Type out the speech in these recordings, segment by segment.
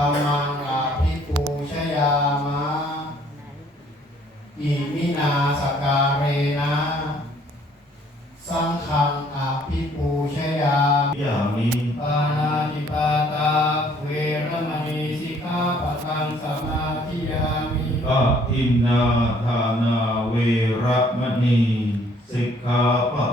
ธัมมังอาภิปูชยามะ อิมินาสการเรนะ สังฆังอาภิปูชยามิยามิปานาติปาตาเวรมณีสิกขาปะทังสมาธิยามิกะทินนาทานาเวระมณีสิกขาปะ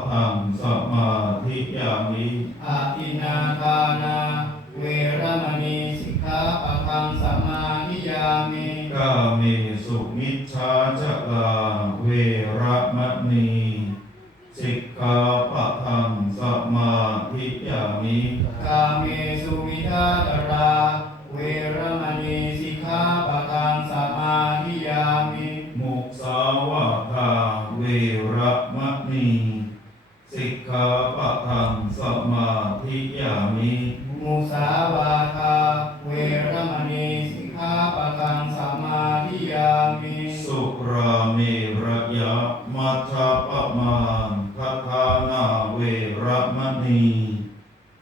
กาเมสุมิชฌาจลาเวระมณีสิกขาปะทังสมาธิยามิกาเมสุมิทาตราเวรมณีสิกขาปะทังสมาธิยามิมุสาวาทาเวระมณีสิกขาปะทังสมาธิยามิมุสาวา มณี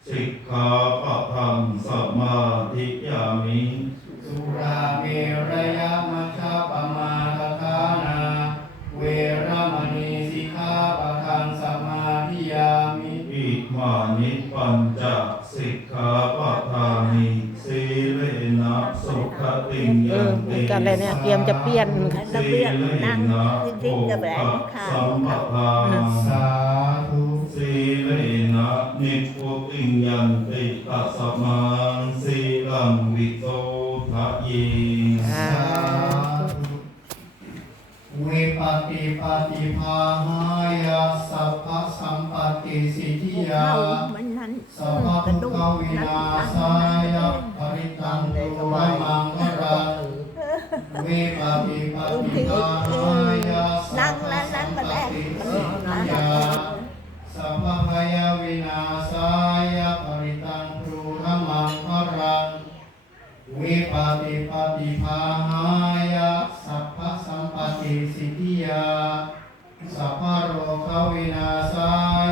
สิกขาปะทังสมาธิยามิสุราเมรยมัชฌปมาทฐานา เวรมณีสิกขาปะทังสมาธิยามิอิมานิปัญจสิกขาปะทานิสีเลนะสุขติงเอยัอนเหมืติอนกันเลยเนี่ยเตรียมจะเปลี่ยนระเบียบนั่งทิ้งๆกับแหวนข้าสัวมปทาสาธุ ติสิทธิยาสัพพุกวินาศายปริตังตุรมังครังวิปติปฏิภายาสัพพสันั้นมปมาแล้ติมันสิทธิยาสัพพยาวินาศายปริตังตุรมังครังวิปติปฏิภา สัพพะโรควินาสา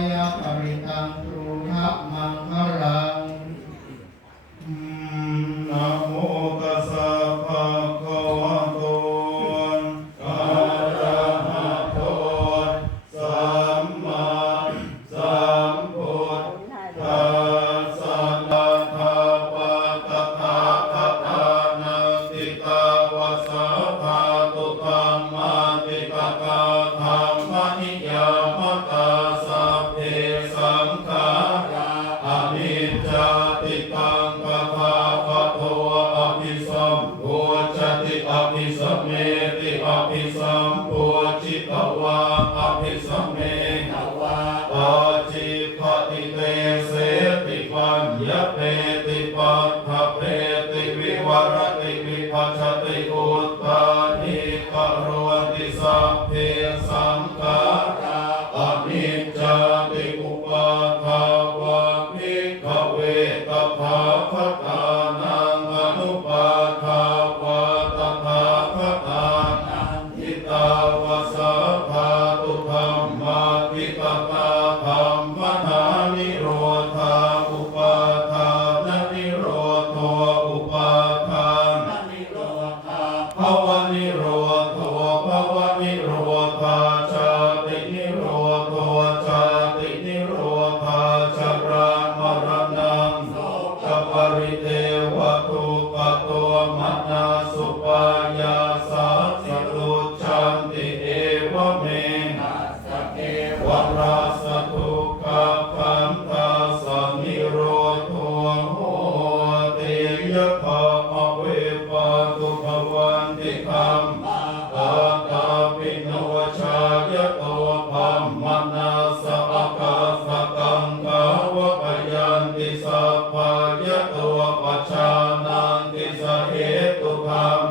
ยะปริตังตรูทะมัง ติอภิสั ทุกขตัวมนาสุปายาสาสิตุชันติเอวเมนัสเอวราสทุกขคันธาสนิโรโทโหติยะภาอเวปาตุภวันติธรรมอาตาปินวชายะโตพัมมนาสะกาสกังกาวะปยันติสัพพายะโตปัจจานันติ สเหตุธรรม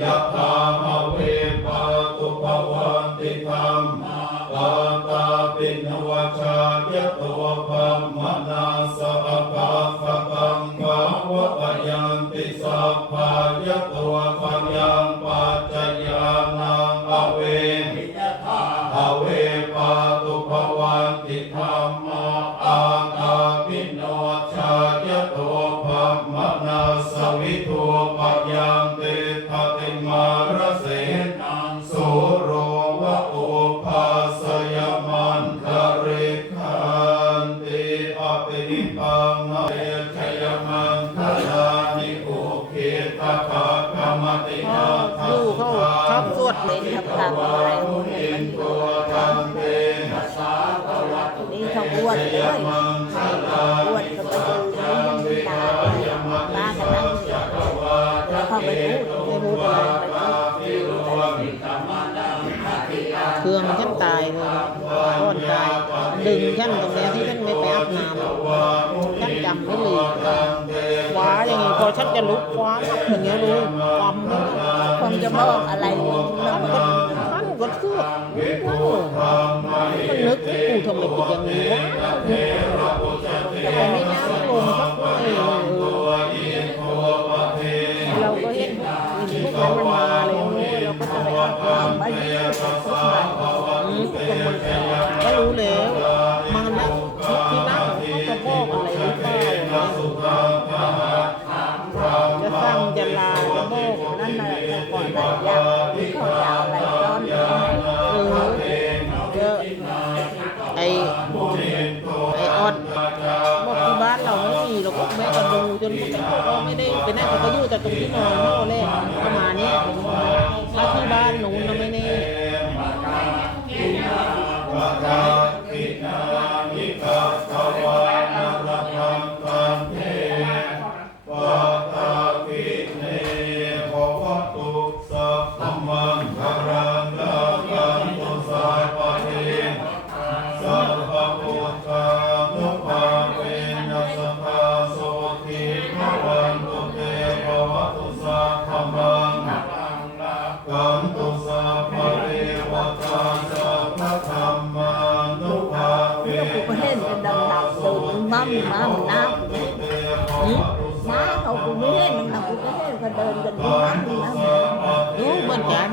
ยะธามาเวปาตุภวันติธรรมอาตาปินวชายะโตพัมมนาสะกาสกังกาวะปยันติสัพพายะโตปัญญังปัจจยานังอเวนิยธาอเวปาตุภวันติธรรมอาตาปินวชายะ โตพัมมนาสวิทุปัญญังติทติมารเสนังโสโรวะโอภาสยมันทริคันติอปินิปังเอชยมังคลานิโอเคตถากรรมตินาทัลูกเขาชอบสวดเป็นทำทำอะไรพวกนี้มันอยู่ตัวทังเตนี่เขาอ้วนเลยอ้วนก็ไป ดึงฉันตรงนี้ที่ฉันไม่ไปอาบน้ำฉันจำไม่ลืมคว้าอย่างงี้พอฉันจะลุกคว้ามับอย่างเงี้ยรู้ความมันคนจะบอกอะไรเราก็มันก็เสื้อว้าวมันนึกกูทำไมเป็นอย่างนี้วะแต่ไม่น่าลงสักหน่อยเราก็เห็นพวกนั้นมันมาเลยเราก็จะไปอาบน้ำไม่ได้สักบาทอืมก็รู้แล้ว นเขาก็ไม่ได้ไปนั่งเขาก็อยู่แต่ตรงที่นอนเขาเล่ปรก ตุสัพพเทวตาสัพพธรรมานุภาเวกูก็เห็นเป็นดังดังตื่นมั่มมั่มน้ำม้าเขากูไม่เห็นนะกูก็เห็นเขาเดินกันมั่มน้ำรู้เหมือนกัน